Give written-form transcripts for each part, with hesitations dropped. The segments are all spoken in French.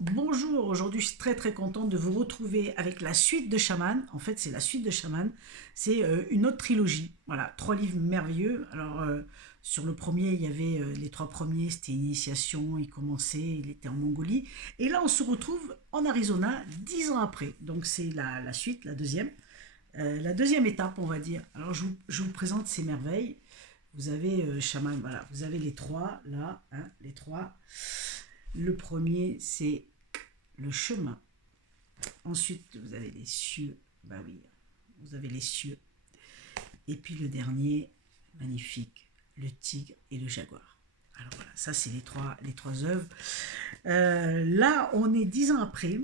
Bonjour, aujourd'hui je suis très contente de vous retrouver avec la suite de Shaman. En fait, c'est la suite de Shaman. C'est une autre trilogie. Voilà, trois livres merveilleux. Alors, sur le premier, il y avait les trois premiers, c'était initiation, il commençait, il était en Mongolie. Et là, on se retrouve en Arizona 10 ans après. Donc, c'est la suite, la deuxième étape, on va dire. Alors, je vous présente ces merveilles. Vous avez Shaman, voilà, vous avez les trois là, hein, les trois. Le premier, c'est le chemin. Ensuite, vous avez les cieux. Bah oui, vous avez les cieux. Et puis le dernier, magnifique, le tigre et le jaguar. Alors voilà, ça c'est les trois œuvres. Là, on est 10 ans après.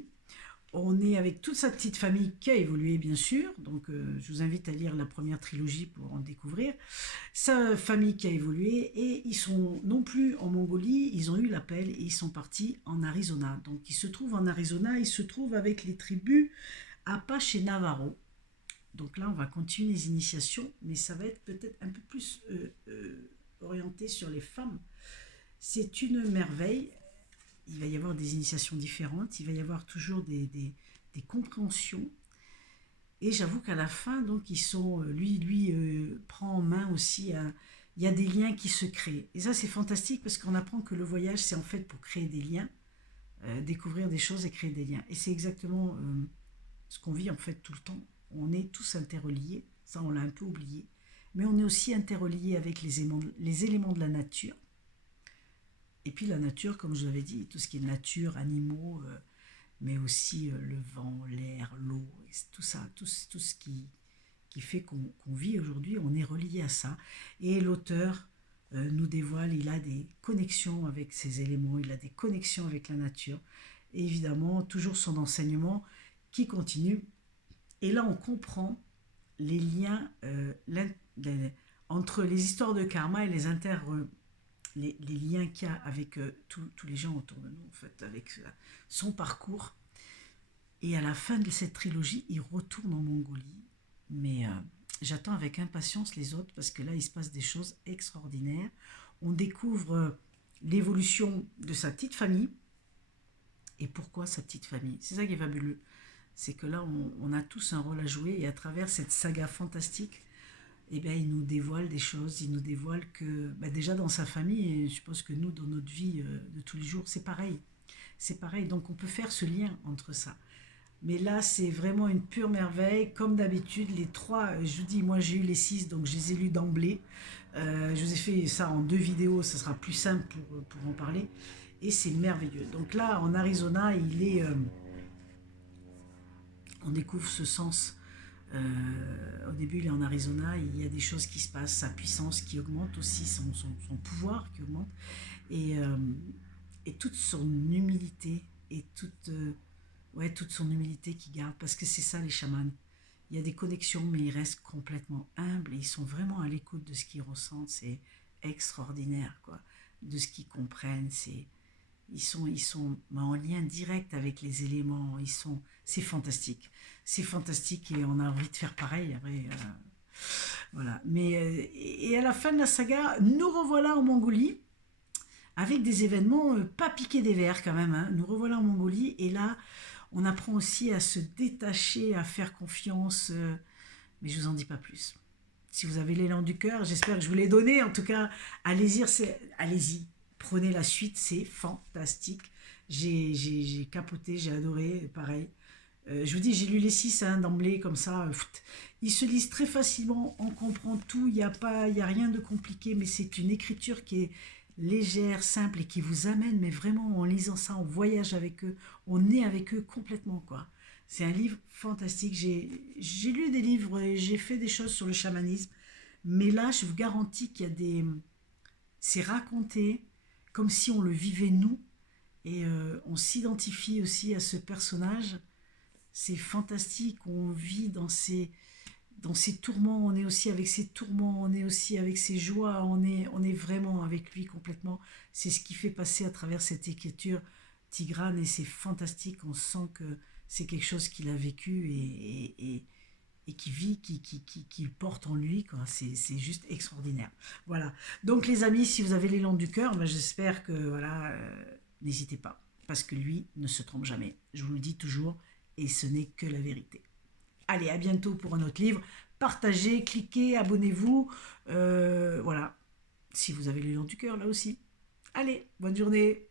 On est avec toute sa petite famille qui a évolué, bien sûr. Donc, je vous invite à lire la première trilogie pour en découvrir. Sa famille qui a évolué et ils sont non plus en Mongolie, ils ont eu l'appel et ils sont partis en Arizona. Donc, ils se trouvent en Arizona, ils se trouvent avec les tribus Apache et Navarro. Donc là, on va continuer les initiations, mais ça va être peut-être un peu plus orienté sur les femmes. C'est une merveille. Il va y avoir des initiations différentes, il va y avoir toujours des compréhensions. Et j'avoue qu'à la fin, donc, ils sont, prend en main aussi, il y a des liens qui se créent. Et ça, c'est fantastique parce qu'on apprend que le voyage, c'est en fait pour créer des liens, découvrir des choses et créer des liens. Et c'est exactement ce qu'on vit en fait tout le temps. On est tous interreliés, ça on l'a un peu oublié, mais on est aussi interreliés avec les éléments de la nature. Et puis la nature, comme je l'avais dit, tout ce qui est nature, animaux, mais aussi le vent, l'air, l'eau, tout ça, tout ce qui fait qu'on vit aujourd'hui, on est relié à ça. Et l'auteur nous dévoile, il a des connexions avec ces éléments, il a des connexions avec la nature. Et évidemment, toujours son enseignement qui continue. Et là, on comprend les liens entre les histoires de karma et les liens qu'il y a avec tous les gens autour de nous, en fait, avec son parcours. Et à la fin de cette trilogie, il retourne en Mongolie. Mais j'attends avec impatience les autres parce que là, il se passe des choses extraordinaires. On découvre l'évolution de sa petite famille. Et pourquoi sa petite famille? C'est ça qui est fabuleux. C'est que là, on a tous un rôle à jouer et à travers cette saga fantastique, eh bien, il nous dévoile des choses. Il nous dévoile que bah, déjà dans sa famille, et je suppose que nous, dans notre vie de tous les jours, c'est pareil. C'est pareil. Donc on peut faire ce lien entre ça. Mais là, c'est vraiment une pure merveille. Comme d'habitude, les trois, je vous dis, moi j'ai eu les six, donc je les ai lus d'emblée. Je vous ai fait ça en deux vidéos, ça sera plus simple pour en parler. Et c'est merveilleux. Donc là, en Arizona, on découvre ce sens. Au début, il est en Arizona, il y a des choses qui se passent, sa puissance qui augmente aussi, son pouvoir qui augmente. Et, euh, et toute son humilité et toute son humilité qu'il garde, parce que c'est ça les chamans. Il y a des connexions, mais ils restent complètement humbles et ils sont vraiment à l'écoute de ce qu'ils ressentent. C'est extraordinaire, quoi. De ce qu'ils comprennent. Ils sont en lien direct avec les éléments. C'est fantastique. C'est fantastique et on a envie de faire pareil. Après, voilà. Mais, et à la fin de la saga, nous revoilà en Mongolie avec des événements pas piqués des verres quand même, hein. Nous revoilà en Mongolie et là, on apprend aussi à se détacher, à faire confiance, mais je vous en dis pas plus. Si vous avez l'élan du cœur, j'espère que je vous l'ai donné. En tout cas, allez-y, prenez la suite, c'est fantastique. J'ai capoté, j'ai adoré, pareil. Je vous dis, j'ai lu les six hein, d'emblée, comme ça. Ils se lisent très facilement, on comprend tout, il y a rien de compliqué, mais c'est une écriture qui est légère, simple et qui vous amène, mais vraiment en lisant ça, on voyage avec eux, on est avec eux complètement, quoi. C'est un livre fantastique. J'ai lu des livres et j'ai fait des choses sur le chamanisme, mais là, je vous garantis qu'il y a des. C'est raconté comme si on le vivait nous et on s'identifie aussi à ce personnage. C'est fantastique, on vit dans ses tourments, on est aussi avec ses tourments, on est aussi avec ses joies, on est vraiment avec lui complètement. C'est ce qui fait passer à travers cette écriture Tigrane et c'est fantastique, on sent que c'est quelque chose qu'il a vécu et qui vit, qui porte en lui, quoi. C'est juste extraordinaire. Voilà. Donc les amis, si vous avez l'élan du cœur, ben, j'espère que, voilà, n'hésitez pas. parce que lui ne se trompe jamais. Je vous le dis toujours, et ce n'est que la vérité. Allez, à bientôt pour un autre livre. Partagez, cliquez, abonnez-vous. Voilà, si vous avez le lion du cœur là aussi. Allez, bonne journée.